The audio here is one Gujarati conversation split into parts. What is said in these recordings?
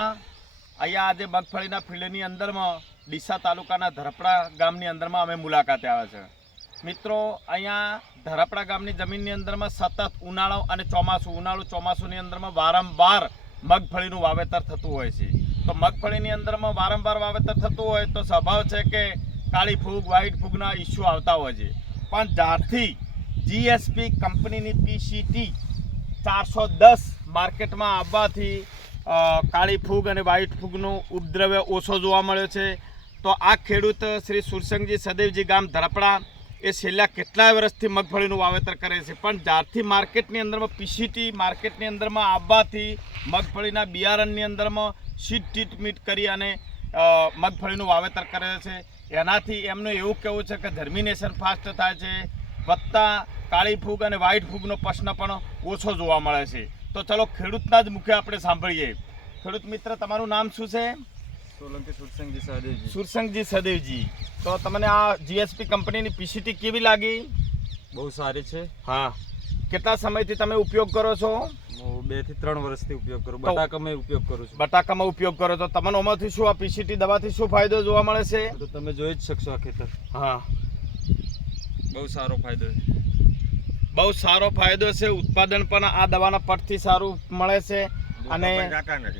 અહીંયા આજે મગફળીના ફિલ્ડની અંદરમાં ડીસા તાલુકાના ધરપડા ગામની અંદરમાં અમે મુલાકાતે આવ્યા છે. મિત્રો, અહીંયા ધરપડા ગામની જમીનની અંદરમાં સતત ઉનાળો અને ચોમાસું, ઉનાળુ ચોમાસુની અંદરમાં વારંવાર મગફળીનું વાવેતર થતું હોય છે. તો મગફળીની અંદરમાં વારંવાર વાવેતર થતું હોય તો સ્વભાવ છે કે કાળી ફૂગ, વ્હાઈટ ફૂગના ઇસ્યુ આવતા હોય છે. પણ જ્યારથી જીએસપી કંપનીની પીસીટી ચારસો દસ માર્કેટમાં આવવાથી કાળી ફૂગ અને વ્હાઇટ ફૂગનો ઉપદ્રવ્ય ઓછો જોવા મળ્યો છે. તો આ ખેડૂત શ્રી સુરસંગજી સદેવજી ગામ ધરપડા એ છેલ્લા કેટલાય વર્ષથી મગફળીનું વાવેતર કરે છે. પણ જ્યારથી માર્કેટની અંદરમાં પીસીટી માર્કેટની અંદરમાં આવવાથી મગફળીના બિયારણની અંદરમાં સીટ મીટ કરી અને મગફળીનું વાવેતર કરે છે. એનાથી એમનું એવું કહેવું છે કે જર્મિનેશન ફાસ્ટ થાય છે. વત્તા કાળી ફૂગ અને વ્હાઇટ ફૂગનો પ્રશ્ન પણ ઓછો જોવા મળે છે. તો ચલો ખેડૂતના જ મુખે આપણે સાંભળીએ. ખેડૂત મિત્ર તમારું નામ શું છે? સોલંકી સુરસંગજી સહદેવજી. સુરસંગજી સદેવજી તો તમને આ જીએસપી કંપનીની પીસીટી કેવી લાગી? બહુ સારી છે. હા. કેટલા સમયથી તમે ઉપયોગ કરો છો? બેથી ત્રણ વર્ષથી ઉપયોગ કરું બટાકામાં ઉપયોગ કરું છું. બટાકામાં ઉપયોગ કરો છો. તમને આમાંથી શું આ પીસીટી દવાથી શું ફાયદો જોવા મળે છે? તો તમે જોઈ જ શકશો આ ખેતર. હા. બહુ સારો ફાયદો છે. બહુ સારો ફાયદો છે ઉત્પાદન પણ આ દવાના પટથી સારું મળે છે. અને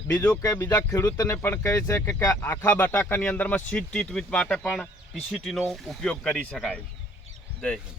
બીજું કે બીજા ખેડૂતોને પણ કહે છે કે આખા બટાકાની અંદરમાં સીડ ટ્રીટમેન્ટ માટે પણ પીસીટીનો ઉપયોગ કરી શકાય. જય હિન્દ.